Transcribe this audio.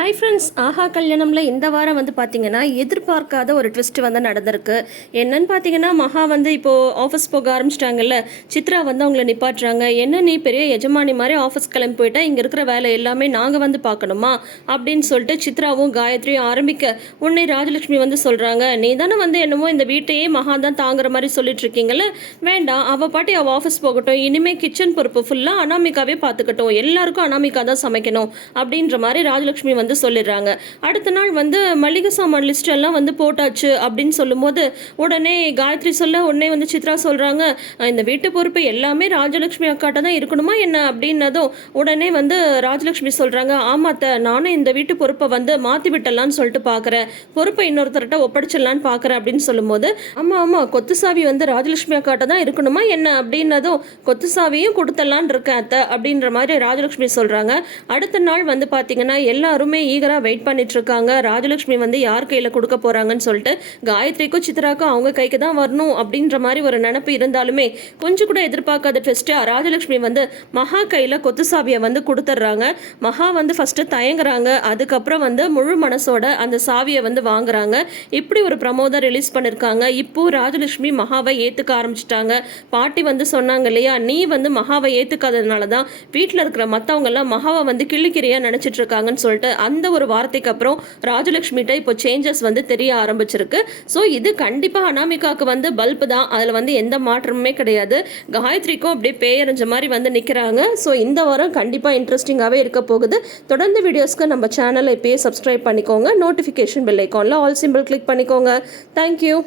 Hi friends ஆஹா கல்யாணம்ல இந்த வாரம் வந்து பார்த்தீங்கன்னா எதிர்பார்க்காத ஒரு ட்விஸ்ட் வந்து நடந்திருக்கு. என்னன்னு பார்த்தீங்கன்னா மகா வந்து இப்போது ஆஃபீஸ் போக ஆரம்பிச்சிட்டாங்கல்ல சித்ரா வந்து அவங்கள நிப்பாட்டுறாங்க. என்ன நீ பெரிய எஜமானி மாதிரி ஆஃபீஸ் கிளம்பி போயிட்டா இங்கே இருக்கிற வேலை எல்லாமே நாங்கள் வந்து பார்க்கணுமா அப்படின்னு சொல்லிட்டு சித்ராவும் காயத்ரியும் ஆரம்பிக்க உன்னை ராஜலட்சுமி வந்து சொல்கிறாங்க நீ தானே வந்து என்னமோ இந்த வீட்டையே மகா தான் தாங்குற மாதிரி சொல்லிட்டு இருக்கீங்கல்ல? வேண்டாம் அவள் பாட்டி அவள் ஆஃபீஸ் போகட்டும். இனிமேல் கிச்சன் பொறுப்பு ஃபுல்லாக அனாமிகாவே பார்த்துக்கட்டும் எல்லாருக்கும் அனாமிகா தான் சமைக்கணும். அப்படின்ற மாதிரி ராஜலட்சுமி வந்து சொல்லிடுறாங்க. அடுத்த நாள் வந்து மளிகை சாமான் லிஸ்ட் எல்லாம் வந்து போட்டாச்சு அப்படின்னு சொல்லும்போது உடனே காயத்ரி சொல்ல உடனே வந்து சித்ரா சொல்கிறாங்க இந்த வீட்டு பொறுப்பு எல்லாமே ராஜலட்சுமி அக்காட்ட தான் இருக்கணுமா என்ன அப்படின்னதும் உடனே வந்து ராஜலட்சுமி சொல்கிறாங்க ஆமாத்த நானும் இந்த வீட்டு பொறுப்பை வந்து மாற்றி விட்டலான்னு சொல்லிட்டு பார்க்குறேன் பொறுப்பை இன்னொருத்தர்கிட்ட ஒப்படைச்சிடலான்னு பார்க்குறேன் அப்படின்னு சொல்லும்போது ஆமாம் ஆமாம் கொத்துசாவி வந்து ராஜலட்சுமி அக்காட்ட தான் இருக்கணுமா என்ன அப்படின்னதும் கொத்துசாவியும் கொடுத்தலான் இருக்கேன் அத்தை அப்படின்ற மாதிரி ராஜலட்சுமி சொல்கிறாங்க அடுத்த நாள் வந்து பார்த்தீங்கன்னா எல்லாருமே ஈகராக வெயிட் பண்ணிட்டு இருக்காங்க ராஜலட்சுமி வந்து யார் கையில் கொடுக்க போகிறாங்கன்னு சொல்லிட்டு காயத்ரிக்கும் சித்ராக்கும் அவங்க கைக்கு தான் வரணும் அப்படின்ற மாதிரி ஒரு நினப்பு இருந்தாலுமே கொஞ்சம் கூட எதிர்பார்க்காத ஃபஸ்ட்டு ராஜலட்சுமி வந்து மகா கையில் கொத்து சாவியை வந்து கொடுத்துட்றாங்க. மகா வந்து ஃபஸ்ட்டு தயங்குறாங்க. அதுக்கப்புறம் வந்து முழு மனசோட அந்த சாவியை வந்து வாங்குறாங்க. இப்படி ஒரு ப்ரமோதை ரிலீஸ் பண்ணியிருக்காங்க இப்போ ராஜலட்சுமி மகாவை ஏற்றுக்க ஆரம்பிச்சிட்டாங்க. பாட்டி வந்து சொன்னாங்க இல்லையா நீ வந்து மகாவை ஏற்றுக்காததுனால தான் வீட்டில் இருக்கிற மற்றவங்கெல்லாம் மகாவை வந்து கிள்ளிக்கிறியா நினச்சிட்டு இருக்காங்கன்னு சொல்லிட்டு அந்த ஒரு வார்த்தைக்கு அப்புறம் ராஜலட்சுமிகிட்ட இப்போ சேஞ்சஸ் வந்து தெரிய ஆரம்பிச்சிருக்கு. ஸோ இது கண்டிப்பாக அனாமிகாவுக்கு வந்து பல்ப் தான். அதில் வந்து எந்த மாற்றமுமே கிடையாது. காயத்ரிக்கும் அப்படியே பேயறிஞ்ச மாதிரி வந்து நிற்கிறாங்க ஸோ இந்த வாரம் கண்டிப்பாக இன்ட்ரெஸ்டிங்காகவே இருக்க போகுது. தொடர்ந்து வீடியோஸ்க்கு நம்ம சேனலை இப்போயே சப்ஸ்கிரைப் பண்ணிக்கோங்க. நோட்டிஃபிகேஷன் பெல் ஐக்கானில் ஆல் சிம்பிள் கிளிக் பண்ணிக்கோங்க. Thank you